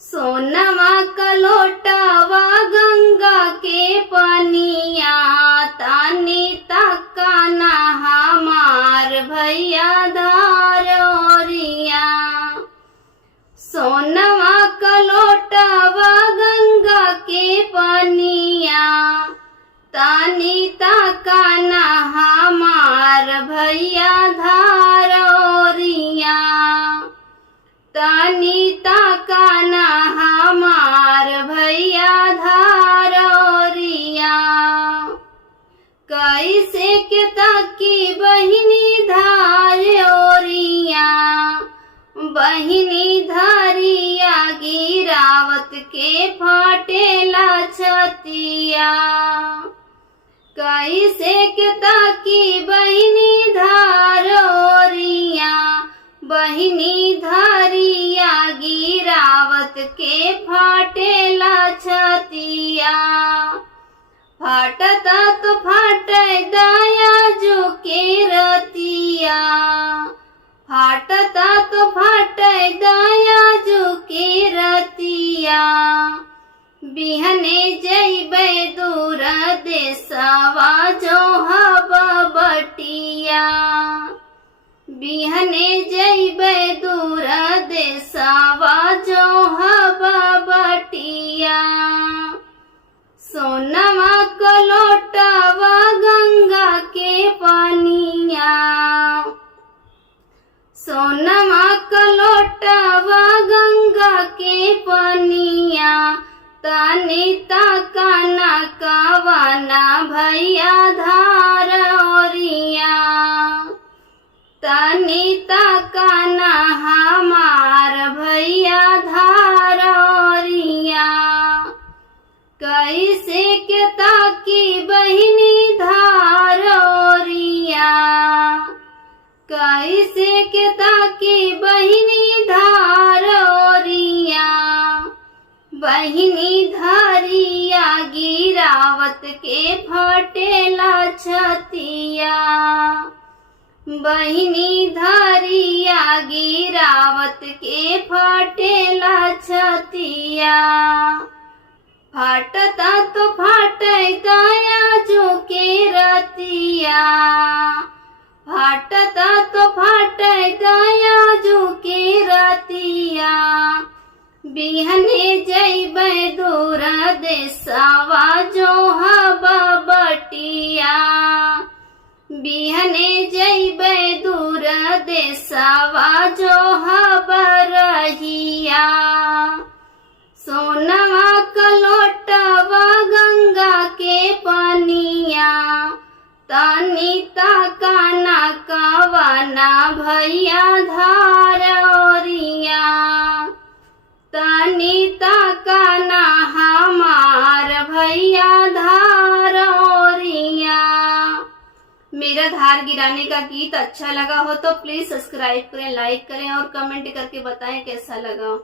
सोनवा का लोटावा गंगा के पनिया, तानी तका ना हमार भैया धार ओरिया। सोनवा का लोटावा गंगा के पनिया, तानी तका ना हमार भैया धार ओरिया। तानी तका ना हमार भैया धार ओरिया। कैसे के ताकी बहिनी धार ओरिया, बहिनी धारिया गिरावत के फाटेला छतिया। कैसे के ताकी बहिनी धार ओरिया, बहिनी धारिया गिरावत के फाटेला छतिया। फाटता तो फाटे दाया जो के रतिया, फाटता तो फाटे दाया जो के रतिया। बिहने जइबे दूर देसवा जो हवा बटिया, बिहने जइबे दूर देसवा जो हवा बटिया। सोनवा का लोटावा गंगा के पनिया, सोनवा का लोटावा गंगा के पनिया। तानी तका ना कवाना भैया धार ओरिया, तानी तका ना हमार भैया धार ओरिया। कैसे के ताकी बहिनी धार ओरिया, कैसे के ताकी बहिनी धार ओरिया। बहिनी धारिया गिरावत के फाटेला छतिया, बहिनी धारिया गिरावत के फाटेला छतिया। फाटता तो फाटे दाया जो के रतिया, फाटता तो फाटे दाया जो के रतिया। बिहने जइबे दूर देसवा जो हवा बटिया, बिहने जइबे दूर देसवा जो हवा रहिया। सोनवा का लोटावा गंगा के पनिया, तानी तका ना कवाना भैया धार ओरिया। तानी तका ना हमार भैया धार ओरिया। मेरा धार गिराने का गीत अच्छा लगा हो तो प्लीज सब्सक्राइब करें, लाइक करें और कमेंट करके बताएं कैसा लगा।